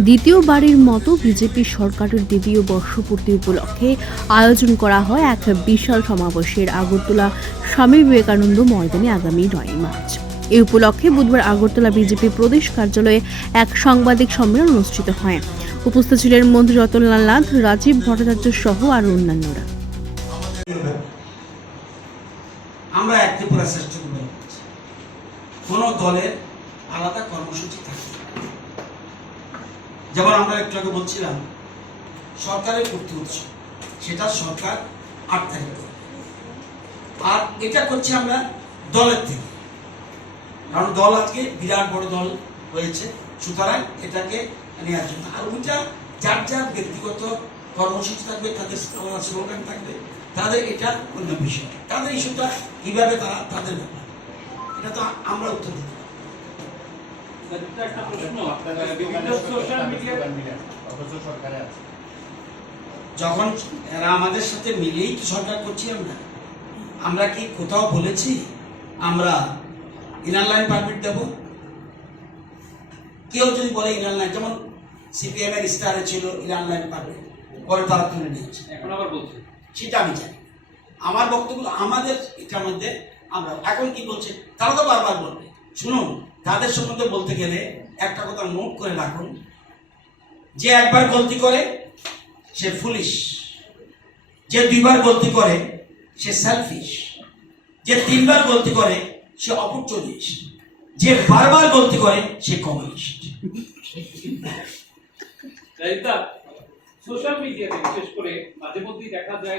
দ্বিতীয়বারের মতো বিজেপি সরকারের দ্বিতীয় বর্ষপূর্তি উপলক্ষে আয়োজন করা হয় এক বিশাল সমাবেশের আগরতলা স্বামী বিবেকানন্দ ময়দানে আগামী নয় মার্চ। এই উপলক্ষে বুধবার আগরতলা বিজেপি প্রদেশ কার্যালয়ে এক সাংবাদিক সম্মেলন অনুষ্ঠিত হয়। উপস্থিত ছিলেন মন্ত্রী রতনলাল নাথ, রাজীব ভট্টাচার্য সহ আরও অন্যান্যরা। আমরা এক ত্রিপুরা শ্রেষ্ঠ কোনো দলের আলাদা কর্মসূচি থাকে। যেমন আমরা একটু আগে বলছিলাম, সরকারের ভর্তি উৎসব সেটা সরকার আট তারিখ আর এটা করছি আমরা দলের থেকে। কারণ দল আজকে বিরাট বড় দল হয়েছে। সুতরাং এটাকে নেওয়ার জন্য। আর ওইটা যার যার ব্যক্তিগত কর্মসূচি থাকবে, তাদের স্লোগান থাকবে, তাদের এটা অন্য বিষয়। তাদের ইস্যুটা কীভাবে তারা, তাদের ব্যাপার। এটা তো আমরা উত্তর দিতে। একটা একটা প্রশ্ন বিভিন্ন সোশ্যাল মিডিয়া সরকারে আছে যখন এরা আমাদের সাথে মিলেই তো সরকার করছি আমরা আমরা কি কোথাও বলেছি? আমরা ইনার লাইন পারমিট দেব? কেউ যদি বলে ইনার লাইন যেমন সিপিএম এর স্টারে ছিল ইনার লাইন পারমিট পরে তারা তুলে নিয়েছে। এখন আবার বলছে। সেটা আমি জানি আমার বক্তব্য আমাদের এটার মধ্যে আমরা এখন কি বলছে? তারা তো বারবার বলবে। শুনুন, তাদের সম্বন্ধে বলতে গেলে একটা কথা নোট করে রাখুন। যে একবার গলতি করে, সে ফুলিশ যে দুইবার গলতি করে, সে সেলফিশ যে তিনবার গলতি করে, সে অপরচুনিস্ট যে বারবার গলতি করে, সে কমিউনিস্ট সোশ্যাল মিডিয়াতে বিশেষ করে মাঝে মধ্যেই দেখা যায়